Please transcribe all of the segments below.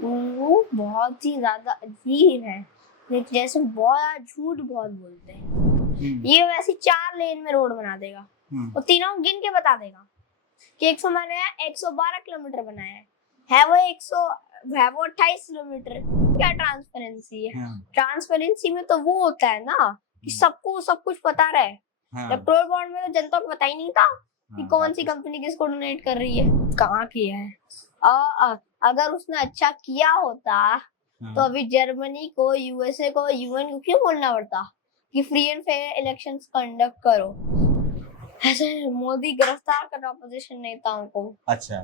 वो बहुत ही ज्यादा अजीब है। जैसे बहुत झूठ बहुत बोलते हैं। ये वैसे 4 लेन में रोड बना देगा और तीनों गिन के बता देगा कि 100 मैंने 112 किलोमीटर बनाया है वो 100 है वो 28 किलोमीटर। क्या ट्रांसपेरेंसी है? ट्रांसपेरेंसी में तो वो होता है ना कि सबको सब कुछ पता रहे। इलेक्टोरल बॉन्ड में तो जनता को पता ही नहीं था कि कौन सी कंपनी किसको डोनेट कर रही है, कहाँ किया है। अगर उसने अच्छा किया होता तो अभी जर्मनी को, यूएसए को, यूएन को क्यों बोलना पड़ता कि free and fair elections conduct करो। ऐसे मोदी गिरफ्तार कर रहा अपोजिशन नेताओं को। अच्छा।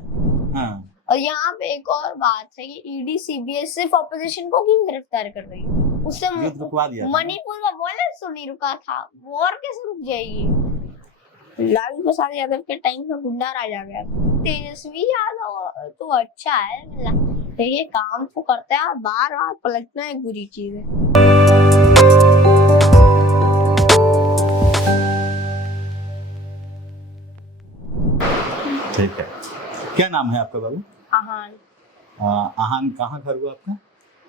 हाँ। और यहाँ पे एक और बात है कि ईडी सीबीआई सिर्फ अपोजिशन को क्यों गिरफ्तार कर रही है? उससे रुकवा दिया मणिपुर का वायलेंस तो नहीं रुका था, वॉर कैसे रुक जाएगी? लालू प्रसाद यादव के टाइम में गुंडा राज आ गया। तेजस्वी यादव तो अच्छा है, देखिए काम तो करता है, बार बार पलटना एक बुरी चीज है। ठीक है। क्या नाम है आपका बाबू? आहान। आहान, कहाँ घर हुआ आपका?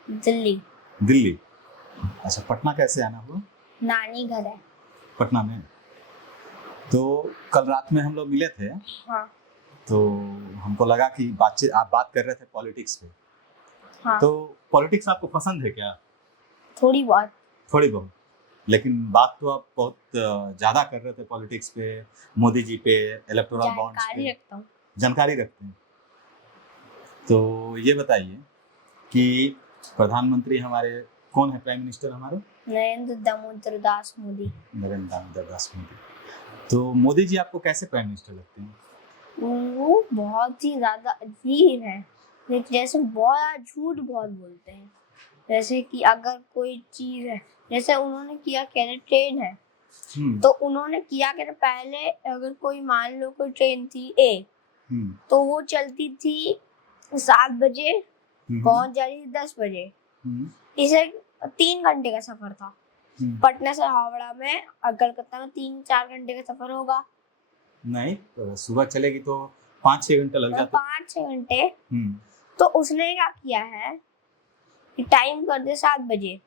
दिल्ली। दिल्ली। अच्छा, पटना कैसे आना हुआ? नानी घर है पटना में। तो कल रात में हम लोग मिले थे। हाँ। तो हमको लगा कि आप बात कर रहे थे पॉलिटिक्स पे। हाँ। तो पॉलिटिक्स आपको पसंद है क्या? थोड़ी बहुत। लेकिन बात तो आप बहुत ज्यादा कर रहे थे पॉलिटिक्स पे, मोदी जी पे, इलेक्टोरल बॉन्ड्स पे जानकारी रखते हैं। तो ये बताइए कि प्रधानमंत्री हमारे कौन है? प्राइम मिनिस्टर हमारे नरेंद्र दामोदर दास मोदी। तो मोदी जी आपको कैसे प्राइम मिनिस्टर लगते हैं? वो बहुत ही ज्यादा अजीब है। जैसे बहुत झूठ बहुत बोलते हैं। जैसे कि अगर कोई चीज है, जैसे उन्होंने किया ट्रेन है, तो उन्होंने किया पहले अगर कोई मान लो कोई ट्रेन थी ए, तो वो चलती थी 7 बजे, पहुंच जा रही थी 10 बजे। इसे 3 घंटे का सफर था। पटना से हावड़ा में और कलकत्ता में 3-4 घंटे का सफर होगा। नहीं, तो सुबह चलेगी तो 5-6 घंटे लग जाते। 5-6 घंटे। तो उसने क्या किया है कि टाइम कर दे 7 बजे,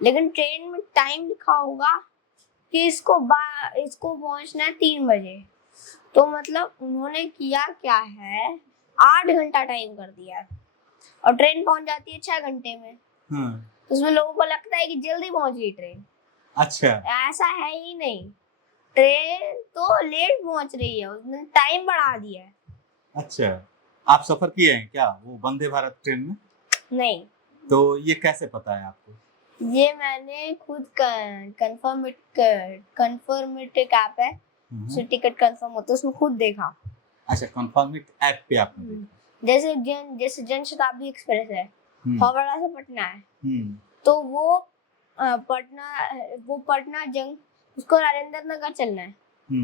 लेकिन ट्रेन में टाइम लिखा होगा कि इसको पहुंचना है 3 बजे। तो मतलब उन्होंने किया क्या है, 8 घंटा टाइम कर दिया है और ट्रेन पहुंच जाती है 6 घंटे में। तो उसमें लोगों को लगता है कि जल्दी पहुंच गई ट्रेन। अच्छा। ऐसा है ही नहीं, ट्रेन तो लेट पहुंच रही है, उसने टाइम बढ़ा दिया है। अच्छा, आप सफर किए हैं क्या वो वंदे भारत ट्रेन में? नहीं। तो ये कैसे पता है आपको? ये मैंने खुद कंफर्मेटिक ऐप है, उससे टिकट कंफर्म होता है, उसमें खुद देखा। अच्छा, कंफर्मेटिक ऐप पे आपने देखा। जैसे जन शताब्दी एक्सप्रेस है, हावड़ा से पटना है, तो वो पटना जंग उसको राजेंद्र नगर चलना है,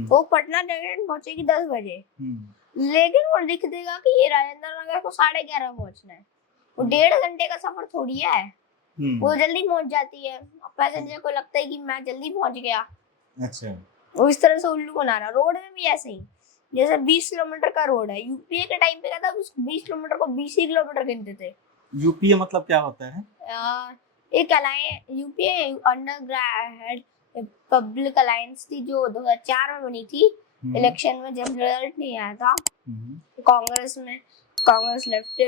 वो पटना जंक्शन पहुंचेगी 10 बजे, लेकिन वो लिख देगा कि ये राजेंद्र नगर को 11:30 पहुंचना है। वो 1.5 घंटे का सफर थोड़ी है, वो जल्दी पहुंच जाती है। पैसेंजर को लगता है कि मैं जल्दी पहुंच गया। अच्छा। वो इस तरह से उल्लू को नारा। रोड में भी ऐसे ही, जैसे 20 किलोमीटर का रोड है, यूपीए के टाइम पे क्या था, 20 किलोमीटर को 20 ही किलोमीटर गिनते थे। यूपीए मतलब क्या होता है? एक यूपीए अंडरग्रेड पब्लिक अलायंस थी जो 2004 में बनी थी। इलेक्शन में जब रिजल्ट नहीं आया था, कांग्रेस लेफ्ट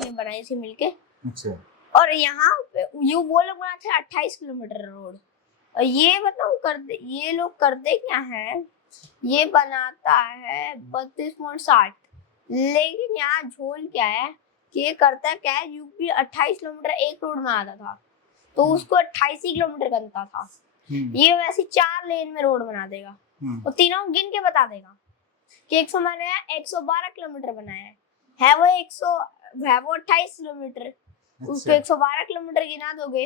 ने बनाई थी मिलके। अच्छा। और यहाँ पे वो लोग बनाते 28 किलोमीटर रोड, और ये लोग करते क्या है, ये बनाता है 32.60, लेकिन यहाँ झोल क्या है कि ये करता क्या है, यूपी 28 किलोमीटर एक रोड में आता था, तो उसको 28 किलोमीटर करता था। ये वैसे 4 लेन में रोड बना देगा और तीनों गिन के बता देगा कि 112 किलोमीटर बनाया है वो 28 किलोमीटर। उसको 112 किलोमीटर गिना दोगे।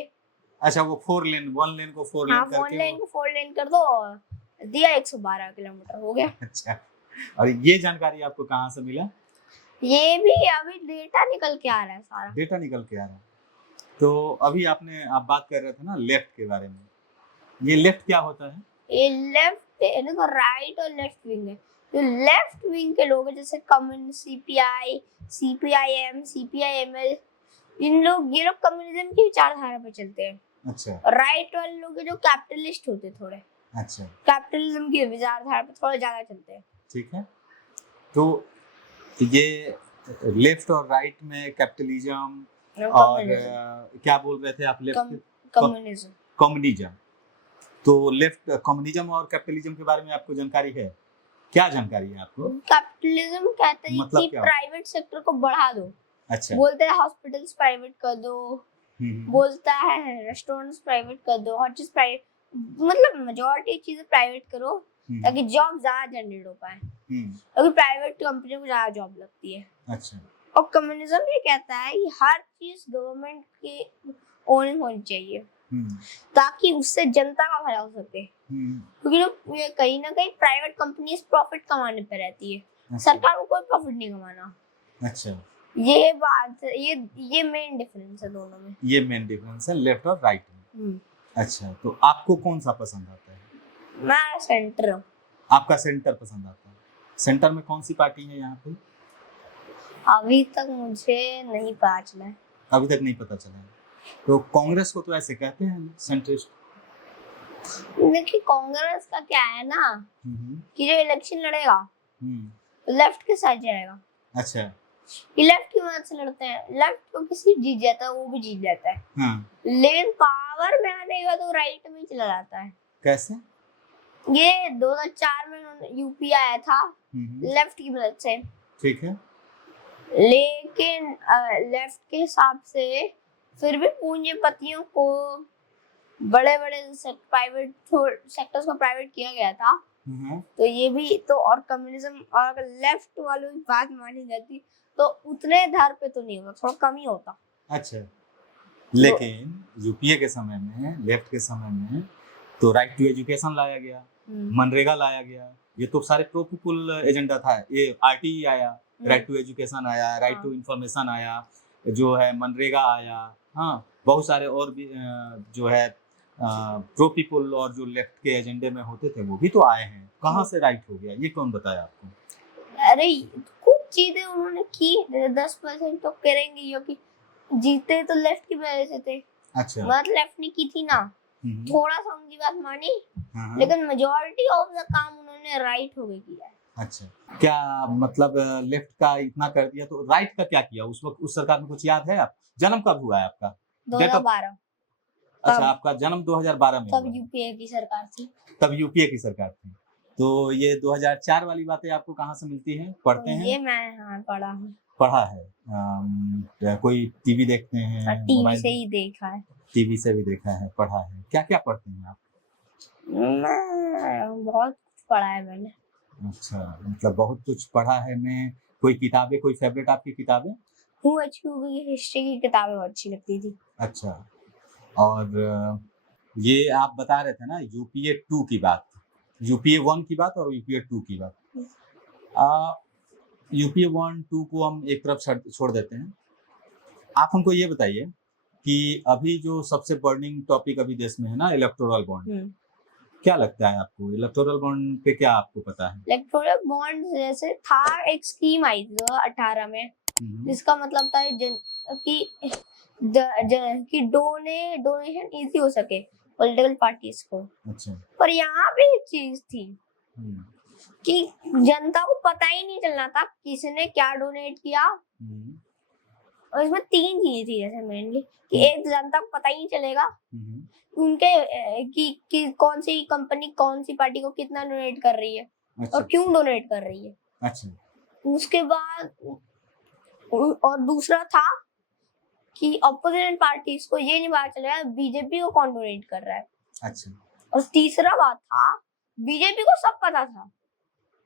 अच्छा, वो 4 लेन, 1 लेन को 4 लेन करके 4 लेन कर दो, दिया 112 किलोमीटर हो गया। अच्छा, और ये जानकारी आपको कहाँ से मिला? ये भी अभी डेटा निकल के आ रहा है, सारा डेटा निकल के आ रहा है। तो अभी आप बात कर रहे थे ना लेफ्ट के बारे में, ये लेफ्ट क्या होता है? ये लेफ्ट देखो, राइट और लेफ्ट विंग है। जो लेफ्ट विंग के लोग हैं, जैसे कम्युनिस्ट, सीपीआई, सीपीआईएम, सीपीआईएमएल, ये लोग कम्युनिज्म की विचारधारा पे चलते हैं। अच्छा राइट वाले लोग जो कैपिटलिस्ट होते हैं थोड़े, अच्छा कैपिटलिज्म की विचारधारा पे थोड़ा ज्यादा चलते हैं। ठीक है। तो ये लेफ्ट और राइट में कैपिटलिज्म और क्या बोल रहे थे आप? Left communism. कम्युनिज्म। तो लेफ्ट कम्युनिज्म और कैपिटलिज्म के बारे में आपको जानकारी है? क्या जानकारी है आपको? कैपिटलिज्म कहता है मतलब कि क्या? प्राइवेट सेक्टर को बढ़ा दो। अच्छा बोलते हैं हॉस्पिटल्स प्राइवेट कर दो, बोलता है रेस्टोरेंट्स प्राइवेट कर दो, हर चीज प्राइवेट, मतलब मेजॉरिटी चीजें प्राइवेट करो ताकि जॉब ज्यादा जनरेट हो पाए, क्योंकि प्राइवेट कंपनी को ज्यादा जॉब लगती है। अच्छा। और कम्युनिज्म ये कहता है कि हर चीज गवर्नमेंट की ओनिंग होनी चाहिए ताकि उससे जनता का भला हो सके, क्योंकि ये कहीं ना कहीं प्राइवेट कंपनीज प्रॉफिट कमाने पे रहती है। अच्छा। सरकार को कोई प्रॉफिट नहीं कमाना। अच्छा, ये बात, ये मेन डिफरेंस है दोनों में। ये मेन डिफरेंस है लेफ्ट और राइट में। अच्छा, तो आपको कौन सा पसंद आता है? मैं सेंटर हूँ। आपका सेंटर पसंद आता है। सेंटर में कौन सी पार्टी है यहाँ पे? अभी तक मुझे नहीं पता चला है। अभी तक नहीं पता चला है। तो कांग्रेस को तो ऐसे कहते हैं सेंट्रिस्ट। देखिए कांग्रेस का क्या है ना कि जो इलेक्शन लड़ेगा लेफ्ट के साथ जाएगा। अच्छा, ये लेफ्ट की मदद से लड़ते हैं। लेफ्ट को किसी जीत जाता है, वो भी जीत जाता है। लेकिन पावर में आने के बाद वो राइट में चला जाता है। कैसे? ये 2004 में यूपी आया था लेफ्ट की मदद से। ठीक है। लेकिन लेफ्ट के हिसाब से फिर भी पूंजीपतियों को बड़े बड़े प्राइवेट सेक्टर्स को प्राइवेट किया गया था। तो ये भी तो, और कम्युनिज्म और अगर लेफ्ट वालों की बात मानी जाती तो उतने दर पे तो नहीं होता, थोड़ा कम ही होता। अच्छा, लेकिन यूपीए के समय में, लेफ्ट के समय में तो राइट टू एजुकेशन लाया गया, मनरेगा लाया गया, ये तो सारे प्रो पीपुल एजेंडा था। ये आरटीई आया, राइट टू एजुकेशन आया, राइट टू इंफॉर्मेशन आया, जो है मनरेगा आया, हाँ बहुत सारे और भी जो है प्रो पीपुल और जो लेफ्ट के एजेंडे में होते थे वो भी तो आए हैं। कहाँ से राइट हो गया, ये कौन बताया आपको? अरे कुछ चीजें उन्होंने की, 10% तो करेंगे, क्योंकि जीते तो लेफ्ट की वजह से थे। अच्छा, बात लेफ्ट ने की थी ना, थोड़ा सा उनकी बात मानी, लेकिन मेजॉरिटी ऑफ द काम उन्होंने राइट हो गए किया है। अच्छा, क्या मतलब लेफ्ट का इतना कर दिया तो राइट का क्या किया उस वक्त? उस सरकार में कुछ याद है आप? जन्म कब हुआ है आपका? 2012। अच्छा, आपका जन्म 2012 में? तब यूपीए की सरकार थी। तब यूपीए की सरकार थी। तो ये 2004 वाली बातें आपको कहाँ से मिलती हैं? पढ़ते हैं? ये मैं पढ़ा हूँ। पढ़ा है। कोई टीवी देखते हैं? टीवी से ही देखा है। टीवी से भी देखा है, पढ़ा है। क्या क्या पढ़ते हैं आप? मैं बहुत पढ़ा है मैंने। अच्छा, मतलब बहुत कुछ पढ़ा है। मैं कोई किताबें, कोई फेवरेट आपकी किताबें? हिस्ट्री की किताबें बहुत अच्छी लगती थी। अच्छा, और ये आप बता रहे थे ना यूपीए 2 की बात, यूपीए 1 की बात और यूपीए 2 की बात। यूपीए 1-2 को हम एक तरफ छोड़ देते हैं। आप हमको ये बताइए कि अभी जो सबसे बर्निंग टॉपिक अभी देश में है ना, इलेक्टोरल बॉन्ड, क्या लगता है आपको? इलेक्टोरल बॉन्ड पे क्या आपको पता है? इलेक्टोरल बॉन्ड जैसे था, एक स्कीम आई थी 2018 में, जिसका मतलब था कि डोनेशन इजी हो सके पॉलिटिकल पार्टीज को। अच्छा, पर यहाँ पे एक चीज थी कि जनता को पता ही नहीं चलना था किसने क्या डोनेट किया। और इसमें 3 चीजें थी जैसे मेनली कि एक, जनता को पता ही नहीं चलेगा उनके कि कौन सी कंपनी कौन सी पार्टी को कितना डोनेट कर रही है। अच्छा, और क्यों डोनेट कर रही है। अच्छा, उसके बाद और दूसरा था कि ऑपोजिशन पार्टीज को ये नहीं पता चलेगा बीजेपी को कौन डोनेट कर रहा है। अच्छा, और तीसरा बात था बीजेपी को सब पता था।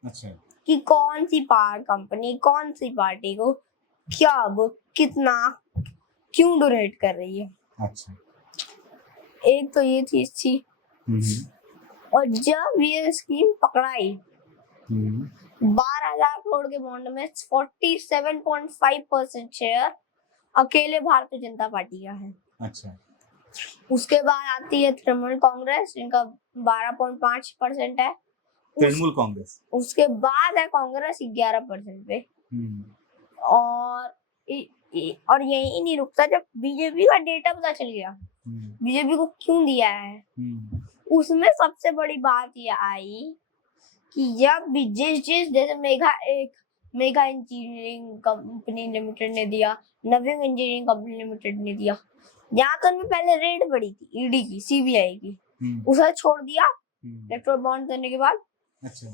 अच्छा, कि कौन सी कंपनी कौन सी पार्टी को क्या वो कितना क्यों डोनेट कर रही है। अच्छा, एक तो ये चीज थी। और जब ये स्कीम पकड़ाई 12,000 करोड़ के बॉन्ड में 47.5% शेयर अकेले भारतीय जनता पार्टी का है। अच्छा, उसके बाद आती है तृणमूल कांग्रेस, जिनका 12.5% है। तृणमूल कांग्रेस। उसके बाद है कांग्रेस 11% पे। और और यही नहीं रुकता, जब बीजेपी का डेटा पता चल गया बीजेपी को क्यों दिया है, उसमें सबसे बड़ी बात ये आई कि जब जिस जैसे मेगा इंजीनियरिंग कंपनी लिमिटेड ने दिया, नवीन इंजीनियरिंग कंपनी लिमिटेड ने दिया, यहाँ तो उनमें पहले रेड पड़ी थी ईडी की, सीबीआई की, उसे छोड़ दिया इलेक्टोरल बॉन्ड देने के बाद। अच्छा।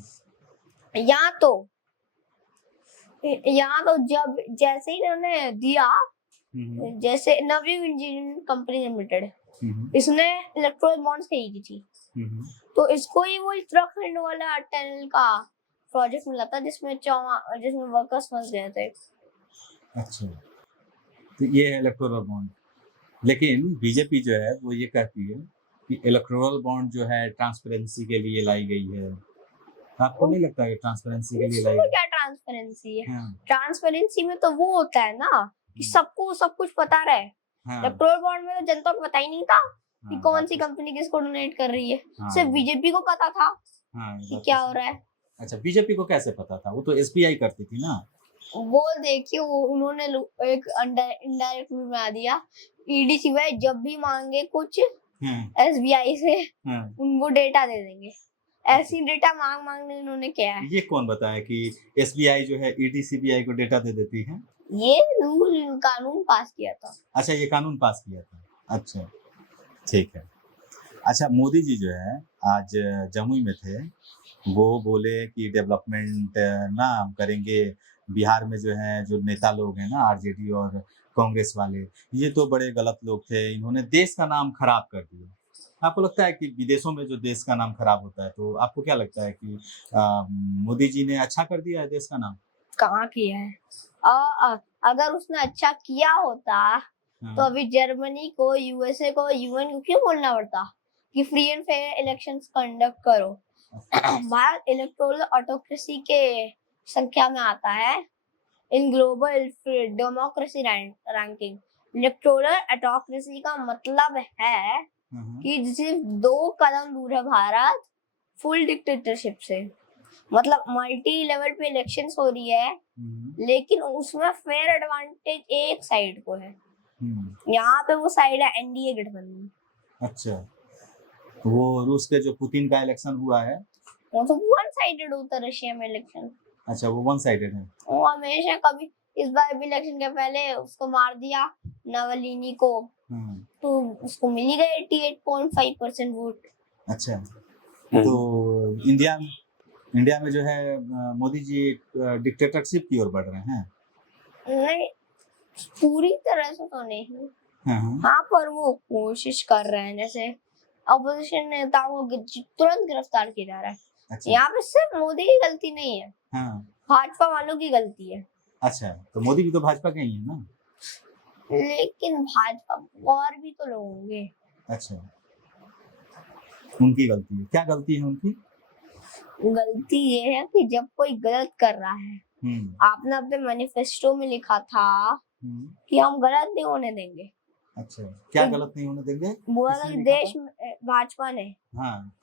यहाँ तो जब जैसे ही इन्होंने दिया, जैसे नवीन इंजीनियरिंग कंपनी लिमिटेड इसने इलेक्ट्रोल बॉन्ड्स खरीदी की थी, तो इसको ही वो उत्तराखंड वाला टनल का प्रोजेक्ट मिला था जिसमें वर्कर्स फंस गए थे। अच्छा, तो ये है इलेक्टोरल बॉन्ड। लेकिन बीजेपी जो है वो ये कहती है कि इलेक्टोरल बॉन्ड जो है ट्रांसपेरेंसी के लिए लाई गई है। आपको नहीं लगता कि ट्रांसपेरेंसी के लिए लाई गई? क्या ट्रांसपेरेंसी है? ट्रांसपेरेंसी में तो वो होता है ना कि सबको सब कुछ पता रहे। इलेक्टोरल बॉन्ड में तो जनता को पता ही नहीं था कि कौन सी कंपनी किसको डोनेट कर रही है, सिर्फ बीजेपी को पता था कि क्या हो रहा है। अच्छा, बीजेपी को कैसे पता था? वो तो एसबीआई करती थी ना। वो देखिए, वो उन्होंने एक इनडायरेक्ट रूल बना दिया, ईडी सीबीआई जब भी मांगे कुछ एसबीआई से उनको डेटा दे देंगे। ऐसी डेटा मांगने इन्होंने किया है। ये कौन बताया कि एसबीआई जो है ईडी सीबीआई को डेटा दे देती है? ये रूल कानून पास किया था। अच्छा, ये कानून पास किया था। अच्छा, ठीक है। अच्छा, मोदी जी जो है आज जमुई में थे, वो बोले कि डेवलपमेंट ना हम करेंगे। बिहार में जो है जो नेता लोग हैं ना, आरजेडी और कांग्रेस वाले, ये तो बड़े गलत लोग थे, इन्होंने देश का नाम खराब कर दिया। आपको लगता है कि विदेशों में जो देश का नाम खराब होता है, तो आपको क्या लगता है कि मोदी जी ने अच्छा कर दिया है देश का नाम? कहाँ किया है? अगर उसने अच्छा किया होता तो अभी जर्मनी को, यूएसए को, यूएन को क्यों बोलना पड़ता कि free and fair elections conduct करो। भारत इलेक्टोरल ऑटोक्रेसी के संख्या में आता है in global democracy ranking. Electoral autocracy का मतलब है कि सिर्फ 2 कदम दूर है भारत फुल डिक्टेटरशिप से। मतलब मल्टी लेवल पे इलेक्शंस हो रही है, लेकिन उसमें फेयर एडवांटेज एक साइड को है। यहाँ पे वो साइड है एनडीए गठबंधन। अच्छा, वो रूस के जो पुतिन का इलेक्शन हुआ है, वो तो वन साइडेड होता है रशिया में इलेक्शन। अच्छा, वो वन साइडेड है। वो हमेशा, कभी इस बार भी इलेक्शन के पहले उसको मार दिया नवलिनी को, तो उसको मिली गई 88.5% वोट। अच्छा, तो इंडिया में जो है मोदी जी डिक्टेटरशिप की ओर बढ़ रहे हैं? नहीं, पूरी तरह से तो नहीं। हाँ, पर वो कोशिश कर रहे हैं, जैसे अपोजिशन नेताओं को तुरंत गिरफ्तार किया जा रहा है। अच्छा। यहाँ पे सिर्फ मोदी की गलती नहीं है, भाजपा वालों की गलती है। अच्छा, तो मोदी भी तो भाजपा के ही है ना? लेकिन भाजपा और भी तो लोग होंगे। अच्छा, उनकी गलती है? क्या गलती है उनकी? गलती ये है कि जब कोई गलत कर रहा है, आपने अपने मैनिफेस्टो में लिखा था कि हम गलत नहीं होने देंगे। अच्छा, क्या गलत नहीं होने देंगे? बोला देश में भाजपा ने।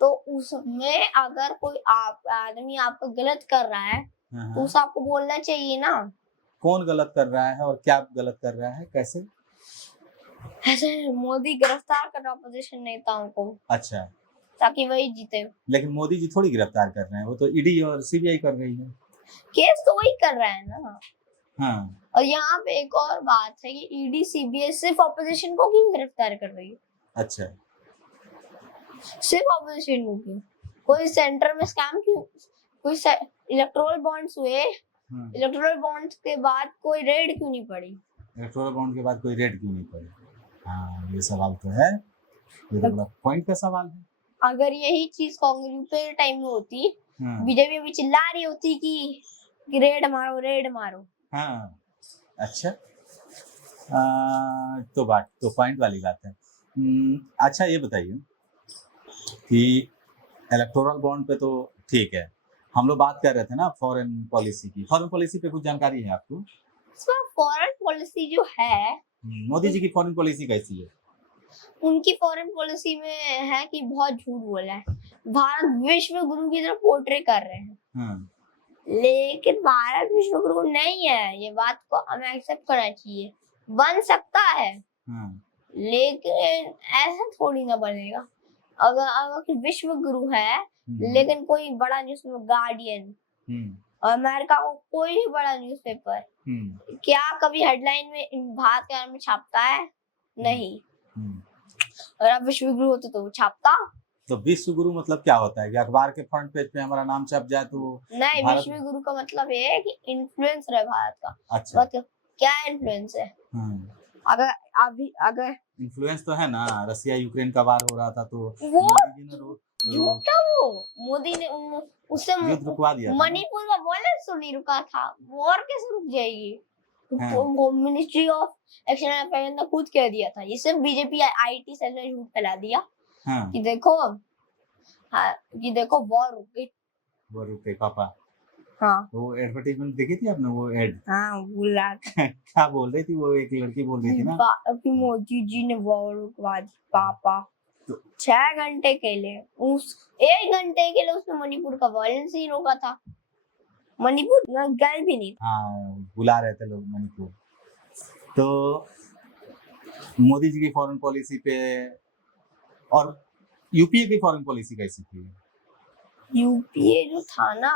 तो उसमें अगर कोई आदमी आपको गलत कर रहा है तो उसे आपको बोलना चाहिए ना। कौन गलत कर रहा है और क्या गलत कर रहा है, कैसे? ऐसे मोदी गिरफ्तार कर रहा अपोजिशन नेताओं को। अच्छा, ताकि वही जीते। लेकिन मोदी जी थोड़ी गिरफ्तार कर रहे हैं, वो तो ईडी और सीबीआई कर रही है। केस तो वही कर रहा है ना। और यहाँ पे एक और बात है कि ईडी सीबीआई सिर्फ ऑपोजिशन को क्यों गिरफ्तार कर रही है? अच्छा, सिर्फ ऑपोजिशन को क्यों? कोई सेंटर में स्कैम क्यों? कोई इलेक्टोरल बॉन्ड्स हुए, इलेक्टोरल बॉन्ड्स के बाद कोई रेड क्यों नहीं पड़ी? इलेक्टोरल बॉन्ड के बाद कोई रेड क्यों नहीं पड़ी? हाँ, ये सवाल तो है, ये तो बड़ा पॉइंट का सवाल है। अगर यही चीज कांग्रेस के टाइम में होती, बीजेपी भी चिल्ला रही होती कि रेड मारो, रेड मारो। हाँ, अच्छा, तो पॉइंट वाली बात है। अच्छा, ये बताइए कि इलेक्टोरल बॉन्ड पे तो ठीक है, हम लोग बात कर रहे थे ना फॉरेन पॉलिसी की। फॉरेन पॉलिसी पे कुछ जानकारी है आपको? फॉरेन पॉलिसी जो है, मोदी जी की फॉरेन पॉलिसी कैसी है? उनकी फॉरेन पॉलिसी में है कि बहुत झूठ बोला है, भारत विश्व गुरु की तरफ पोर्ट्रे कर रहे हैं। लेकिन भारत विश्व गुरु नहीं है, ये बात को हमें एक्सेप्ट करना चाहिए। बन सकता है, हाँ, लेकिन ऐसा थोड़ी ना बनेगा। अगर अगर विश्व गुरु है, लेकिन कोई बड़ा न्यूज़पेपर गार्डियन और अमेरिका को कोई भी बड़ा न्यूज़पेपर क्या कभी हेडलाइन में भारत के बारे में छापता है? नहीं। और अब विश्व गुरु होते तो वो छापता। तो विश्व गुरु मतलब क्या होता है कि अखबार के फ्रंट पेज पे हमारा नाम छप जाए तो नहीं, भारत विश्व गुरु का मतलब ये है कि इन्फ्लुएंसर है भारत का। अच्छा मतलब क्या इन्फ्लुएंस है? अगर इन्फ्लुएंस तो है ना, रसिया यूक्रेन का वार हो रहा था तो वो मोदी जी ने झूठा, वो मोदी ने उससे युद्ध रुकवा दिया था ना। मणिपुर का वॉयलेंस तो नहीं रुका था, वॉर कैसे रुक जाएगी? हाँ। वो ministry of action and affairs ने खुद कह दिया था, ये सिर्फ बीजेपी आईटी सेल ने झूठ फैला दिया। हाँ। कि देखो, हाँ, कि देखो वॉर रुक गई, वो रुके पापा। हाँ वो एडवर्टाइजमेंट देखी थी आपने, वो एड हाँ बोला क्या बोल रही थी वो, एक लड़की बोल रही थी ना कि मोदी जी ने वॉर रुकवा दी पापा। तो 6 घंटे के लिए, उस 1 घंटे के लिए उसने मणिपुर का वॉयलेंस ही रोका था। मणिपुर गए भी नहीं। हाँ, बुला रहे थे लोग मणिपुर। तो मोदी जी की फॉरेन पॉलिसी पे और यूपीए की फॉरेन पॉलिसी कैसी थी? यूपीए जो था ना,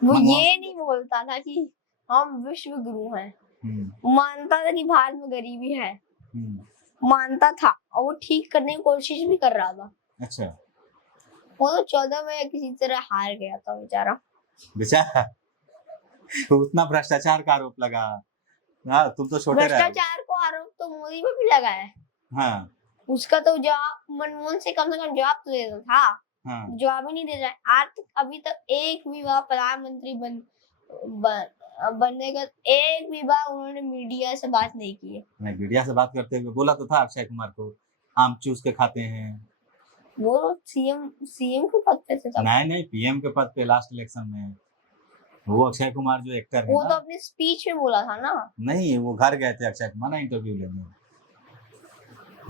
वो मनमोहन ये नहीं बोलता था कि हम विश्व गुरु हैं, हम्म, मानता था कि भारत में गरीबी है, हम्म, मानता था और वो ठीक करने की कोशिश भी कर रहा था। अच्छा वो तो 14 में किसी तरह हार गया था बेचारा। बेचारा तो उतना भ्रष्टाचार का आरोप लगा। हाँ, तुम तो छोटे रहे। भ्रष्टाचार को आरोप तो मोदी पे भी लगा है। हाँ, उसका तो जवाब मनमोहन से कम जवाब तो देता था, हाँ, जवाब ही नहीं दे रहा है। आज तक अभी तक एक भी बार प्रधानमंत्री बनने का एक भी बार उन्होंने मीडिया से बात नहीं की है। नहीं, मीडिया से बात करते हुए बोला तो था अक्षय कुमार को, आम चूस के खाते हैं। वो सीएम के पद पे थे तब। नहीं, पीएम के पद पे लास्ट इलेक्शन में वो अक्षय कुमार जो एक्टर है वो तो ना, अपने स्पीच में बोला था ना। नहीं वो घर गए थे अक्षय कुमार ना इंटरव्यू लेने।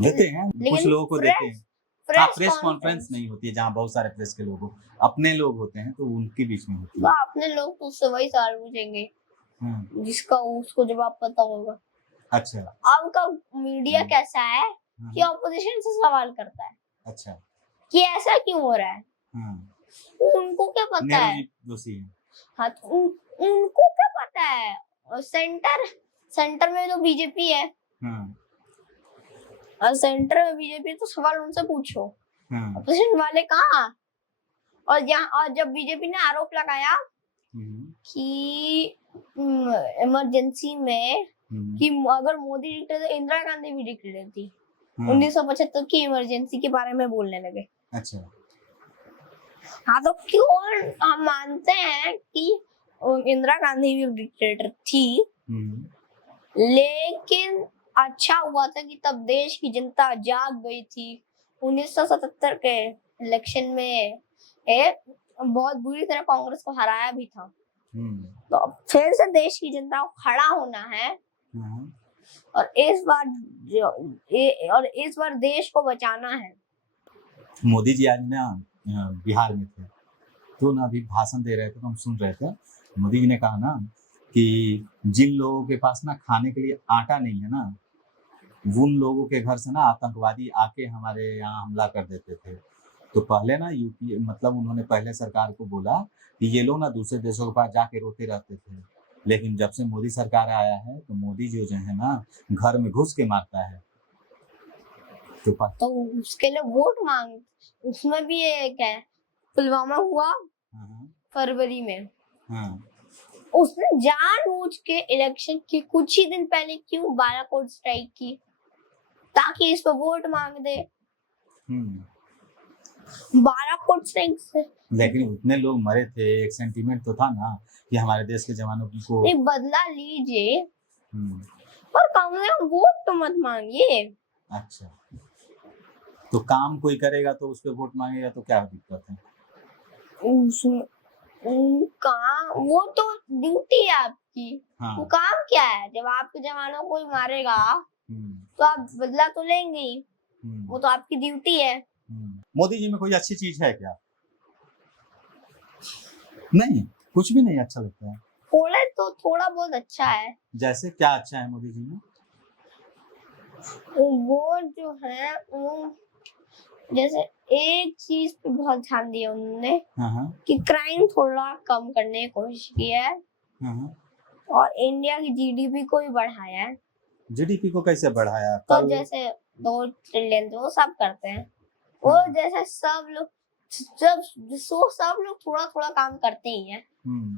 देते हैं कुछ लेकिन लोगों को देते हैं। हाँ, प्रेस कॉन्फ्रेंस कॉन्फ्रेंस नहीं होती है जहाँ बहुत सारे प्रेस के लोग अपने लोग होते हैं तो उनके बीच में होती वो है। अपने लोग तो उससे वही सवाल पूछेंगे जिसका उसको जवाब पता होगा। अच्छा अब का मीडिया कैसा है कि ऑपोजिशन से सवाल करता है अच्छा कि ऐसा क्यों हो रहा है, उनको क्या पता नेहरू है? जी दोषी है। हाँ, तो उनको क्या पता है? और सेंटर में तो बीजेपी है, और सेंटर में बीजेपी तो सवाल उनसे पूछो। ऑपोजिशन वाले कहाँ? और जब बीजेपी ने आरोप लगाया कि इमरजेंसी में कि अगर मोदी डिक्टेटर तो इंदिरा गांधी भी डिक्टेटर थी, 1975 की इमरजेंसी के बारे में बोलने लगे। अच्छा हाँ, तो क्यों हम मानते हैं कि इंदिरा गांधी भी डिक्टेटर थी, लेकिन अच्छा हुआ था कि तब देश की जनता जाग गई थी। 1977 के इलेक्शन में बहुत बुरी तरह कांग्रेस को हराया भी था। तो फिर से देश की जनता को खड़ा होना है और इस बार देश को बचाना है। मोदी जी आज ना बिहार में थे तो ना अभी भाषण दे रहे थे तो हम सुन रहे थे। मोदी जी ने कहा ना कि जिन लोगों के पास ना खाने के लिए आटा नहीं है ना, उन लोगों के घर से ना आतंकवादी आके हमारे यहाँ हमला कर देते थे। तो पहले ना यूपी मतलब उन्होंने पहले सरकार को बोला कि ये लोग ना दूसरे देशों के पास जाके रोते रहते थे, लेकिन जब से मोदी सरकार आया है तो मोदी जी जो है ना घर में घुस के मारता है। तो उसके लिए वोट मांग, उसमें भी एक है, पुलवामा हुआ फरवरी में, उसने जानबूझ के इलेक्शन के कुछ ही दिन पहले क्यों बालाकोट स्ट्राइक की, ताकि इस पर वोट मांग दे। बालाकोट स्ट्राइक से लेकिन उतने लोग मरे थे, एक सेंटीमेंट तो था ना कि हमारे देश के जवानों को बदला लीजिए, पर कम से कम वोट तो मत मांगिए। अच्छा, तो काम कोई करेगा तो उस पे वोट मांगेगा तो क्या दिक्कत है? काम वो तो ड्यूटी है आपकी। हाँ। वो काम क्या है? जब आपके जवानों को मारेगा तो आप बदला तो लेंगे ही, वो तो आपकी ड्यूटी है। मोदी जी में कोई अच्छी चीज है क्या? नहीं, कुछ भी नहीं अच्छा लगता है। थोड़ा तो थोड़ा बहुत अच्छा है। जैसे क्या अच्छा है मोदी जी में? वो जो है वो जैसे एक चीज पे बहुत ध्यान दिया उन्होंने कि क्राइम थोड़ा कम करने की कोशिश की है और इंडिया की जीडीपी को भी बढ़ाया है। जीडीपी को कैसे बढ़ाया? तो जैसे 2 ट्रिलियन तो वो सब करते हैं, वो जैसे सब लोग थोड़ा थोड़ा काम करते ही हैं,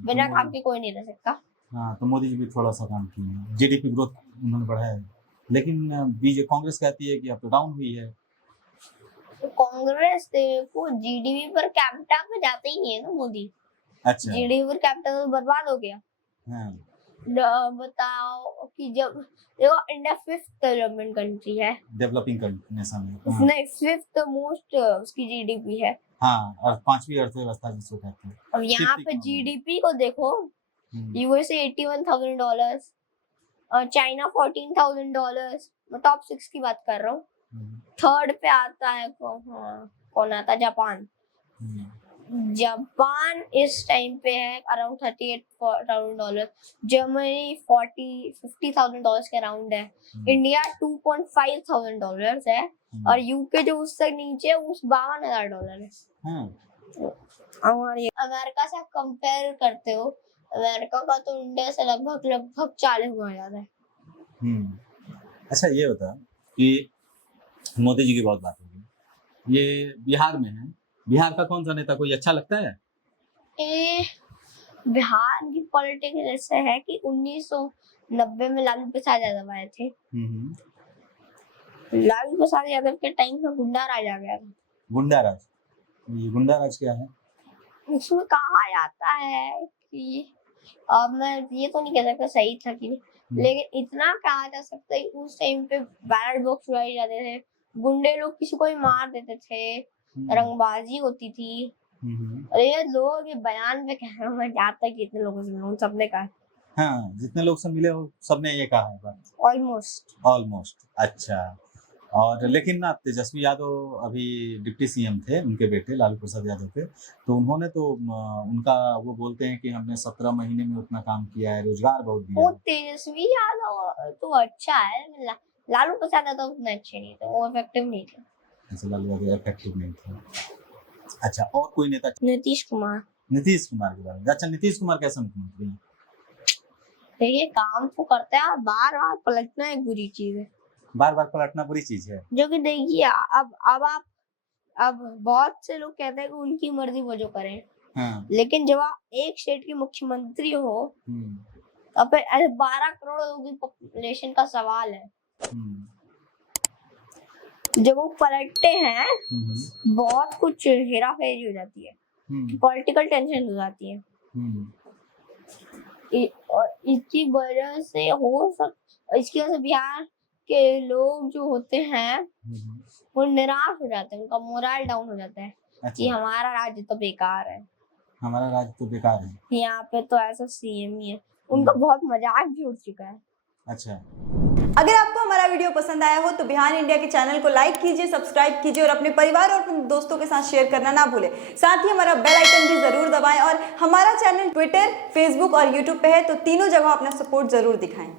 बिना काम के कोई नहीं रह सकता। हाँ, तो मोदी जी भी थोड़ा सा काम किए हैं, जीडीपी ग्रोथ उन्होंने बढ़ाया है। लेकिन बीजेपी कांग्रेस कहती है कि अब तो डाउन हुई है। तो कांग्रेस को जीडीपी पर कैपिटा पे जाते ही नहीं है ना मोदी। अच्छा, जीडीपी पर कैपिटा तो बर्बाद हो गया। बताओ कि जब देखो इंडिया 5th डेवलपमेंट कंट्री है, डेवलपिंग कंट्री नेशन उसने 5th मोस्ट उसकी जीडीपी है। हाँ, और 5वीं अर्थव्यवस्था जिसको कहते हैं। अब यहाँ पे जीडीपी को देखो, यूएसए $81,000 और चाइना $14,000। मैं टॉप 6 की बात कर रहा हूँ। थर्ड पे आता है कौन आता है? जापान। जापान इस टाइम पे है अराउंड $38,000, जर्मनी $50,000 के अराउंड है, इंडिया $2,500 है और यूके जो उससे नीचे है उस $52,000 है। हमारे अमेरिका से कंपेयर करते हो, अमेरिका का तो इंडिया से लगभग 40 गुना ज्यादा है। अच्छा, ये बता कि मोदी जी की बहुत बात होगी, ये बिहार में है, बिहार का कौन सा नेता कोई अच्छा लगता है? बिहार की पॉलिटिक्स ऐसे है कि 1990 में लालू प्रसाद यादव आए थे। लालू प्रसाद यादव के टाइम में गुंडा राज आ गया था। गुंडा राज? ये गुंडा राज क्या है? उसमें कहा जाता है कि अब मैं ये तो नहीं कह सकता सही था कि नहीं, लेकिन इतना कहा जा सकता है उस टाइम पे बैलेट बॉक्स उड़ाए जाते थे, गुंडे लोग किसी को भी मार देते थे, रंगबाजी होती थी। और ये लोग ये बयान में कहना मैं जाता कि इतने लोगों से मिलूं, सबने कहा। हाँ, जितने लोग से मिले हो सबने ये कहा है बात। ऑलमोस्ट। अच्छा, और लेकिन ना तेजस्वी यादव अभी डिप्टी सीएम थे, उनके बेटे लालू प्रसाद यादव थे, तो उन्होंने तो उनका वो बोलते हैं कि हमने 17 महीने में उतना काम किया है, रोजगार बहुत दिया। वो तेजस्वी यादव तो अच्छा है, लालू प्रसाद यादव उतने अच्छे नहीं थे, वो इफेक्टिव नहीं थे। अच्छा, लालू यादव इफेक्टिव नहीं थे। अच्छा, और कोई नेता? नीतीश कुमार के बारे में। अच्छा, नीतीश कुमार कैसे मुख्यमंत्री हैं? देखिए, काम तो करते हैं, बार बार पलटना एक बुरी चीज है। बार बार पलटना बुरी चीज है, जो कि देखिए अब बहुत से लोग कहते हैं कि उनकी मर्जी वो जो करें। लेकिन जब आप एक स्टेट के मुख्यमंत्री हो तो फिर 12 करोड़ लोगों की पॉपुलेशन का सवाल है। जब वो पलटते हैं बहुत कुछ हेरा फेरी हो जाती है, पॉलिटिकल टेंशन हो जाती है, और इसकी वजह से बिहार के लोग जो होते हैं वो निराश हो जाते हैं, उनका मोरल डाउन हो जाता है। अच्छा। कि हमारा राज्य तो बेकार है, यहाँ पे तो ऐसा सीएम ही है, उनका बहुत मजाक भी उठ चुका है। अच्छा, अगर आपको हमारा वीडियो पसंद आया हो तो बिहान इंडिया के चैनल को लाइक कीजिए, सब्सक्राइब कीजिए और अपने परिवार और अपने दोस्तों के साथ शेयर करना ना भूलें। साथ ही हमारा बेल आइकन भी जरूर दबाएं और हमारा चैनल ट्विटर, फेसबुक और यूट्यूब पे है, तो तीनों जगह अपना सपोर्ट जरूर दिखाएं।